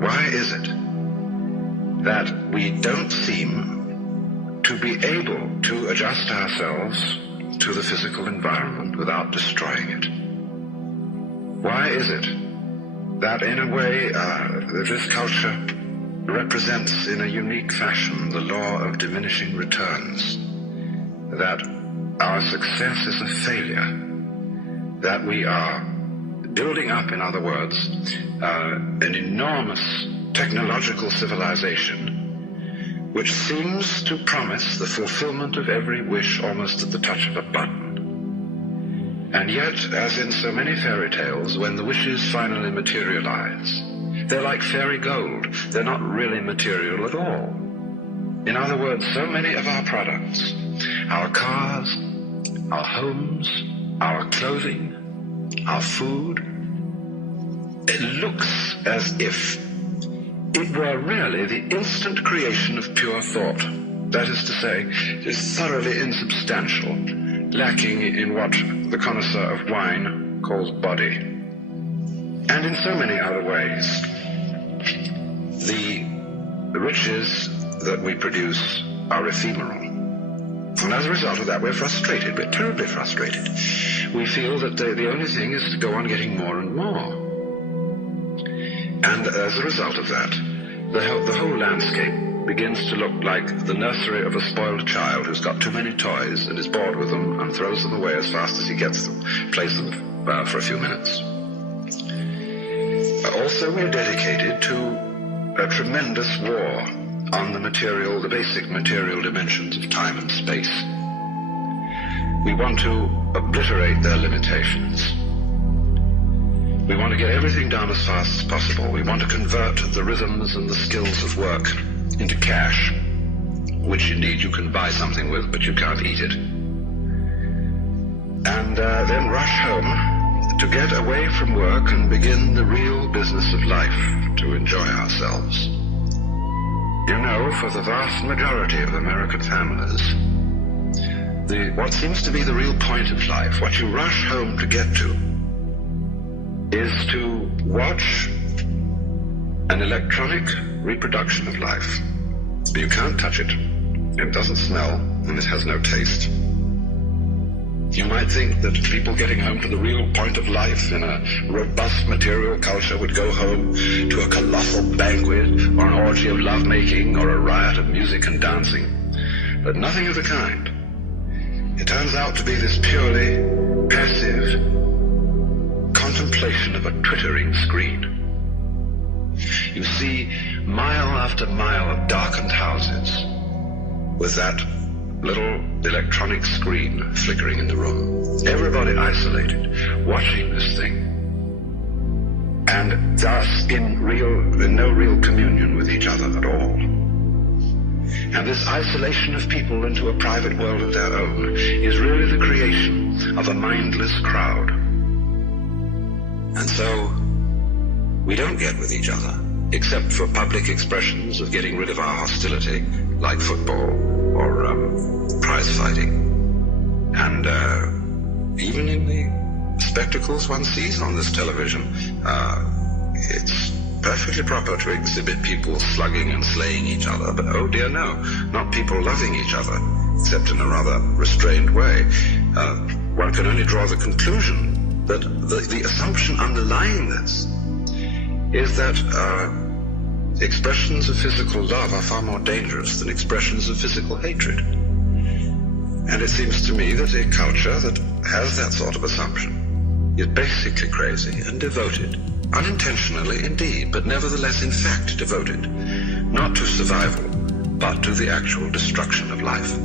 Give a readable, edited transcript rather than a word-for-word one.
why is it that we don't seem to be able to adjust ourselves to the physical environment without destroying it? Why is it that in a way this culture represents in a unique fashion the law of diminishing returns, that our success is a failure, that we are building up, in other words, an enormous technological civilization which seems to promise the fulfillment of every wish almost at the touch of a button. And yet, as in so many fairy tales, when the wishes finally materialize, they're like fairy gold. They're not really material at all. In other words, so many of our products, our cars, our homes, our clothing, our food, it looks as if it were really the instant creation of pure thought. That is to say, it is thoroughly insubstantial, lacking in what the connoisseur of wine calls body. And in so many other ways, the riches that we produce are ephemeral. And as a result of that, we're frustrated. We're terribly frustrated. We feel that the only thing is to go on getting more and more. And as a result of that, the whole landscape begins to look like the nursery of a spoiled child who's got too many toys and is bored with them and throws them away as fast as he gets them, plays them for a few minutes. Also, we're dedicated to a tremendous war on the basic material dimensions of time and space. We want to obliterate their limitations. We want to get everything done as fast as possible. We want to convert the rhythms and the skills of work into cash, which indeed you can buy something with, but you can't eat it. And then rush home to get away from work and begin the real business of life, to enjoy ourselves. You know, for the vast majority of American families, what seems to be the real point of life, what you rush home to get to, is to watch an electronic reproduction of life. You can't touch it. It doesn't smell, and it has no taste. You might think that people getting home to the real point of life in a robust material culture would go home to a colossal banquet or an orgy of lovemaking or a riot of music and dancing. But nothing of the kind. It turns out to be this purely passive contemplation of a twittering screen. You see mile after mile of darkened houses with that little electronic screen flickering in the room. Everybody isolated, watching this thing, and thus in no real communion with each other at all. And this isolation of people into a private world of their own is really the creation of a mindless crowd. And so we don't get with each other, except for public expressions of getting rid of our hostility, like football or prize fighting. And even in the spectacles one sees on this television, it's perfectly proper to exhibit people slugging and slaying each other, but oh dear no, not people loving each other, except in a rather restrained way. One can only draw the conclusion that the assumption underlying this is that expressions of physical love are far more dangerous than expressions of physical hatred. And it seems to me that a culture that has that sort of assumption is basically crazy and devoted, unintentionally indeed, but nevertheless in fact devoted, not to survival, but to the actual destruction of life.